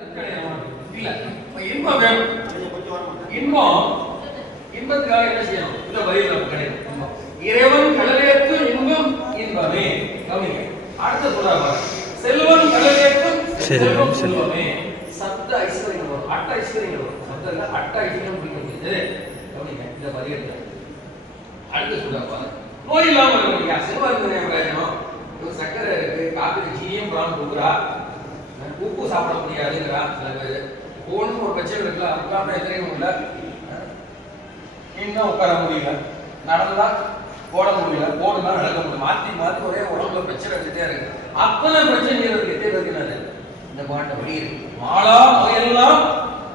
இல்ல இன்பம் வேணும். இன்பத்துக்காக என்ன செய்யணும்? இல்ல வழியில் கிடையாது. இறைவன் கடலேற்று இன்பம் இன்பமே. கவனிங்க, அடுத்த சொல்றாங்க செல்வன் கடலேற்று செல்வம் செல்வமே. சப்த ஐஸ்வர்யம் வரும், அட்ட ஐஸ்வர்யம் வரும். சப்த அட்ட ஐஸ்வர்யம் பிடிக்கிறது. கவனிங்க இந்த வழியில் அடுத்து சொல்றாங்க நோய் இல்லாம இருக்கீங்க. செல்வம் பிரயோஜனம். சக்கரை இருக்கு, காப்பிக்கு சீனியும் பிரான் கொடுக்குறா, உப்பு சாப்பிட முடியாதுங்கிறா சில பேர். ஒவ்வொன்றும் ஒரு பிரச்சனை இருக்குல்ல, உட்கார்ந்தா எதிரையும் இல்லை, இன்னும் உட்கார முடியல, நடந்தா போட முடியல, போடுனா நடக்க முடியல, மாற்றி மாற்றி ஒரே உடம்புல பிரச்சனை எடுத்துட்டே இருக்கு. அத்தனை பிரச்சனை இருக்கு. எது இந்த பாட்டை வழி இருக்கு. மாளா நோயெல்லாம்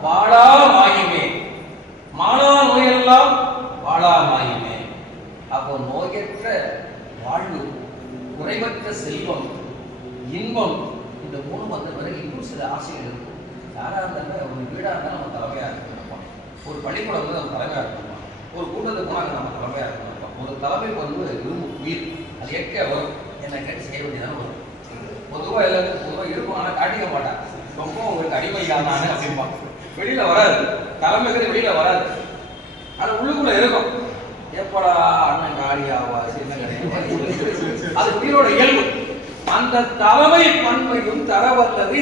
வாழா மாயுமே, மாளா நோயெல்லாம் வாழா மாயுமே. அப்போ நோயற்ற வாழ்வு, குறைவற்ற செல்வம், இன்பம், இந்த மூணு வந்த பிறகு இன்னும் சில ஆசைகள் இருக்கும். யாராக இருந்தாலும் ஒரு வீடாக இருந்தால் நம்ம தலைமையாக இருக்கணும், ஒரு பள்ளிக்கூடம் வந்து நம்ம தலைமையாக இருக்கணும், ஒரு கூட்டத்துக்கு போனால் நம்ம தலைமையாக இருக்கணும். ஒரு தலைமைக்கு வந்து விரும்பும் உயிர் அது இயற்கையாக வரும். என்ன கேட்டு செய்ய வேண்டியதான வரும். பொதுவாக எல்லாருக்கும் பொதுவாக இருக்கும், ஆனால் காட்டிக்க மாட்டான். ரொம்ப உங்களுக்கு அடிமையான அப்படின்பா. வெளியில் வராது, தலைமைக்கு வெளியில் வராது, ஆனால் உள்ளுக்குள்ள இருக்கும். எப்படா அண்ணன் காலியாவா சின்ன கிடையாது, அது உயிரோட இயல்பு. அந்த தலைமை பண்பையும் தரவல்லது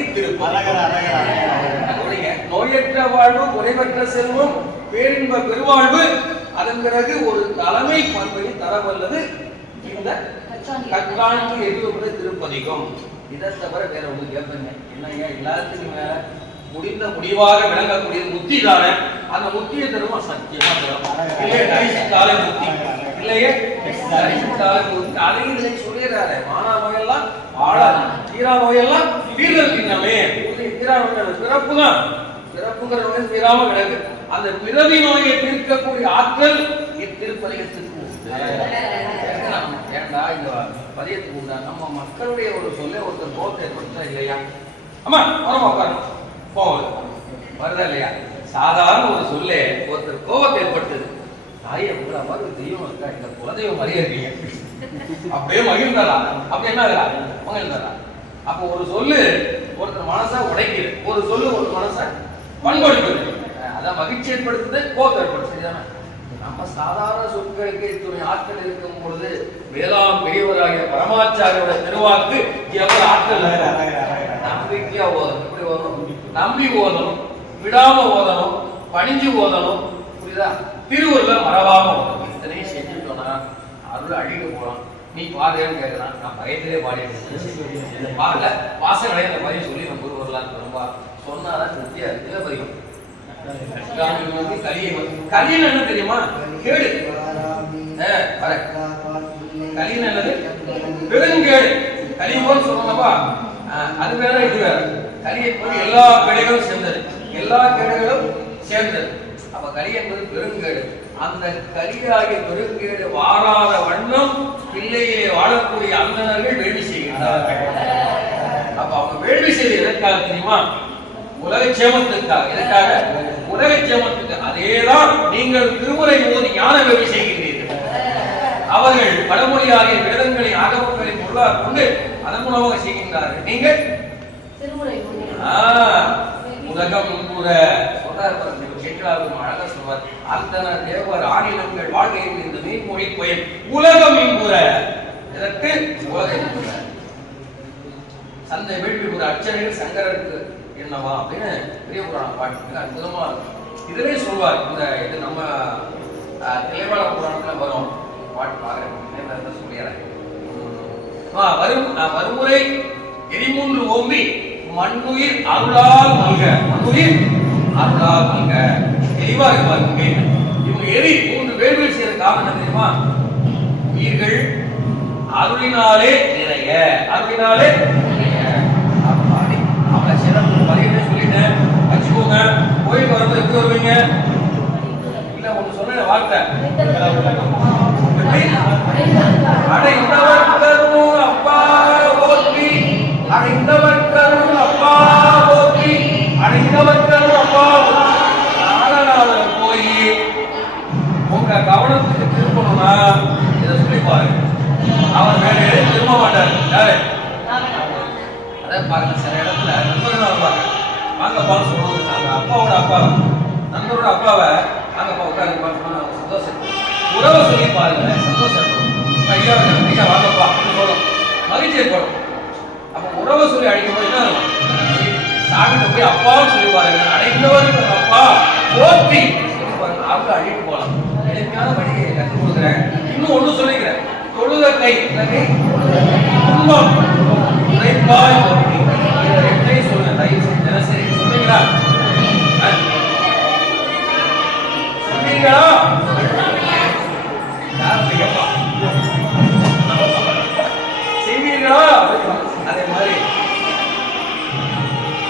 நோயற்ற வாழ்வு, குறைவற்ற செல்வம், பேரின்ப பெருவாழ்வு. அதன் பிறகு ஒரு தலைமை பண்பையும் தரவல்லது இந்த கற்காணிக்கு எழுதப்பட்ட திருப்பதிகம். இதை தவிர வேற ஒன்று கேட்பீங்க, என்னையா எல்லாத்துக்கும் மேல முடிந்த முடிவாக விளங்கக்கூடிய முத்தி தானே. அந்த முத்தியை தருமா சத்தியமா தரும். காலை முத்தி இல்லையே, அதையும் இதை சொல்லிடுறாரு. மானா நோயெல்லாம் வாழாது, தீரா நோயெல்லாம் தீர்தல் தின்னமே. தீரா நோய் பிறப்பு தான், பிறப்புங்கிற நோய் தீராம கிடக்கு. அந்த பிறவி நோயை தீர்க்கக்கூடிய ஆற்றல் இத்திருப்பதிகத்துக்கு ஏண்டா இந்த பதியத்துக்கு உண்டா. நம்ம மக்களுடைய ஒரு சொல்ல ஒருத்தர் கோபத்தை ஏற்படுத்தா இல்லையா? ஆமா வரமா உட்காரணும், கோபம் வருதா இல்லையா? சாதாரண ஒரு சொல்லே ஒருத்தர் கோபத்தை ஏற்படுத்துது. தாயை உங்களை மாதிரி ஒரு தெய்வம் இருக்கா, இந்த குலதெய்வம் மாதிரியே இருக்கீங்க, அப்படியே மகிழ்ந்தாரா, அப்படி என்ன மகிழ்ந்தாரா? அப்போ ஒரு சொல்லு ஒருத்தர் மனசா உடைக்குது, ஒரு சொல்லு ஒரு மனசை பண்படுத்துது. அதான் மகிழ்ச்சி ஏற்படுத்துது, கோபத்தை ஏற்படுத்துது. சரிதானே? நம்ம சாதாரண சொற்களுக்கு இத்துணை ஆற்றல் இருக்கும் பொழுது வேளாண் பெரியவராகிய பரமாச்சாரியோட திருவாக்கு எவ்வளவு ஆற்றல். நம்பிக்கையா ஓதணும், எப்படி ஓதணும்? நம்பி ஓதணும், விடாம ஓதணும், பணிஞ்சு ஓதணும். புரியுதா? திருவூர்ல மறவாம ஓதணும். இத்தனையும் செஞ்சுட்டோம்னா அருள் அழிக்க போலாம். நீ பாதையான்னு கேட்கலாம், நான் பயத்திலே பாடிட்டு இந்த பாடல வாசகனை இந்த மாதிரி சொல்லி நம்ம குரு வரலான்னு ரொம்ப சொன்னாதான் திருப்தியா இருக்கு. பதிகம் கலியன் என்ன தெரியுமா? கேடு. கலியன் என்னது? பெருங்கேடு. கலியோன்னு சொல்லணும்ப்பா, அது வேற இது வேற. கலி என்பது எல்லா கேடுகளும் சேர்ந்தது, எல்லா கேடுகளும் சேர்ந்தது. அப்ப கலி என்பது பெருங்கேடு. அந்த கலியாகிய பெருங்கேடு வாராத வண்ணம் பிள்ளையிலே வாழக்கூடிய அந்தணர்கள் வேள்வி செய்கிறார்கள். அப்ப அவங்க வேள்வி செய்து எதற்காக தெரியுமா? உலக சேமத்துக்காக. எதற்காக? உலக சேமத்துக்கு. அதேதான் நீங்கள் திருமுறை ஓதி ஞான வேள்வி செய்கின்றீர்கள். அவர்கள் வடமொழியாகிய வேதங்களின் ஆகமங்களின் பொருளாக கொண்டு அதன் மூலமாக செய்கின்றார்கள். நீங்கள் உலகம் கூற சொல்றார். அழகா சொல்வார். அந்தனர் தேவர் ஆணினங்கள் வாழ்க்கையில் இந்த மெய்மொழி பயன் உலகம் கூற. இதற்கு உலகம் கூற. சந்தை வேள்வி ஒரு அர்ச்சனைகள் சங்கரருக்கு என்னவா அப்படின்னு பெரிய புராணம் பாட்டு அற்புதமா இருக்கும். இதுவே சொல்வார். இந்த இது நம்ம திளைவாள புராணத்துல வரும் பாட்டு பாக்குறேன் சொல்லிடுறேன். வருமுறை எரிமூன்று ஓம்பி மண்ணுயிர் அருளால் மல்க, மண்ணுயிர் அருளால் மல்க. தெளிவா இருப்பாங்க. இவங்க எரி மூன்று வேள்வி செய்யற காரணம் என்ன தெரியுமா? உயிர்கள் அருளினாலே நிறைய, அருளினாலே சொல்லிட்டேன் வச்சுக்கோங்க. கோயிலுக்கு வரும்போது எப்படி வருவீங்க? இல்ல ஒண்ணு சொன்ன வார்த்தை அடைந்தவர்கரும் அப்பா போற்றி, அடைந்தவர்கரும் அப்பா போற்றி, அடைந்தவர்கரும் அப்பா போய் உங்க கவனத்துக்கு திருப்பணும்னா இதை சொல்லி பாருங்க. அவர் வேற திரும்ப மாட்டார். யாரு? அதான் பாருங்க, சில இடத்துல நண்பர்கள் வருவாங்க. வாங்கப்பான்னு சொல்லுவாங்க. நாங்க அப்பாவோட அப்பா நண்பரோட அப்பாவை வாங்கப்பா உட்காருப்பான்னு சொன்னா நாங்க சந்தோஷம். உறவை சொல்லி பாருங்க, சந்தோஷம். ஐயா ஐயா வாங்கப்பா சொல்லணும், மகிழ்ச்சி ஏற்படும். அப்ப உறவை சொல்லி அழைக்கும்போது என்ன இருக்கும்? சாமிட்ட போய் அப்பான்னு சொல்லி பாருங்க, அனைவருக்கு அப்பா போற்றி சொல்லி பாருங்க, அவங்க அழிட்டு போகலாம். எளிமையான வழியை கற்றுக் கொடுக்குறேன். இன்னும் ஒண்ணு சொல்லிக்கிறேன், தொழுத கை துன்பம் உழைப்பாய் போற்றி. ரெண்டே சொல்லுங்க, தயவு செஞ்சு தினசரி சொல்றீங்களா? சொல்றீங்களா? செய்வீர்களா? அதே மாதிரி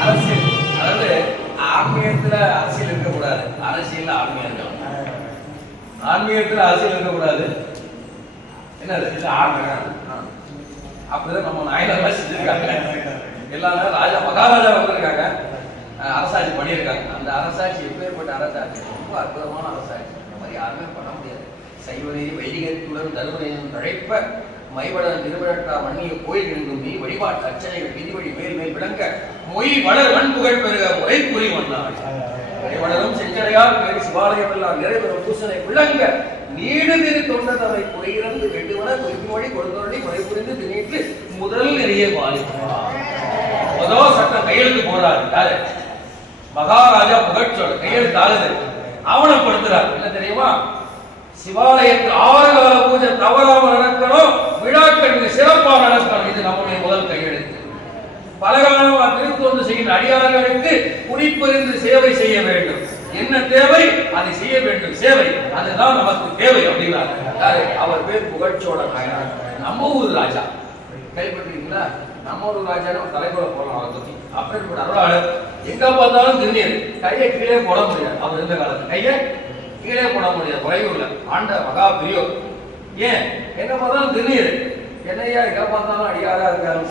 அரசியல், அதாவது ஆன்மீகத்துல அரசியல் இருக்கக்கூடாது, அரசியல் ஆன்மீகம் இருக்கலாம். ஆன்மீகத்துல அரசியல் இருக்கக்கூடாது. என்ன ஆன்மீகம் அப்படிதான் நம்ம நாயனர்கள் செஞ்சிருக்காங்க. எல்லாரும் ராஜா மகாராஜா வந்திருக்காங்க, அரசாட்சி பண்ணியிருக்காங்க. அந்த அரசாட்சி எப்பேற்பட்ட அரசாட்சி, ரொம்ப அற்புதமான அரசாட்சி. இந்த மாதிரி யாருமே பண்ண முடியாது. சைவநீதி வைதிகத்துடன் தருமனையும் தழைப்ப மைவளர் திருவிழா மண்ணிய கோயில் எங்கும் நீ வழிபாட்டு அர்ச்சனைகள் விதிவழி மேல் மேல் விளங்க மொய் வளர் வன் புகழ் பெருக முறை புரி வந்தாள். வளரும் செஞ்சடையார் பேரி சிவாலயம் எல்லாம் நிறைவேறும் பூசனை விளங்க நீடு திரு தொண்டதவை குறையிறந்து வெட்டுவன குறிப்பு மொழி கொடுத்தொழி முறை புரிந்து திணிட்டு முதல் நிறைய பாலிப்பார். முதல் சட்டம் கையெழுத்து போறாரு யாரு? மகாராஜா புகழ்ச்சோட கையெழுத்து ஆகுது, ஆவணப்படுத்துறாரு. என்ன தெரியுமா? சிவாலயத்தில் 6 கால பூஜை தவறாம நடக்கணும், விழாக்கள் மிக சிறப்பாக நடக்கணும். இது நம்முடைய முதல் கையெழுத்து. பலகாலமாக திருத்தொண்டு செய்கின்ற அடியார்களுக்கு குடிப்பறிந்து சேவை செய்ய வேண்டும். என்ன தேவை அதை செய்ய வேண்டும், சேவை அதுதான் நமக்கு தேவை அப்படின்னாரு. அவர் பேர் புகழ்ச்சோட நாயனார். நம்ம ஊர் ராஜா கைப்பற்றீங்களா? நம்ம ஊர் ராஜா தலைக்குள்ள போடலாம். அவரை பத்தி அப்படி அருளாளர். எங்க பார்த்தாலும் திருநீர், கையை கீழே போட முடியாது. அவர் இருந்த காலத்துல கையை கீழே போட முடியாது. குறைவுல ஆண்ட மகா பெரியோர். ஏன் எங்க பார்த்தாலும் திருநீர், என்னையா எங்க பார்த்தாலும் அடியாரா இருக்காரு.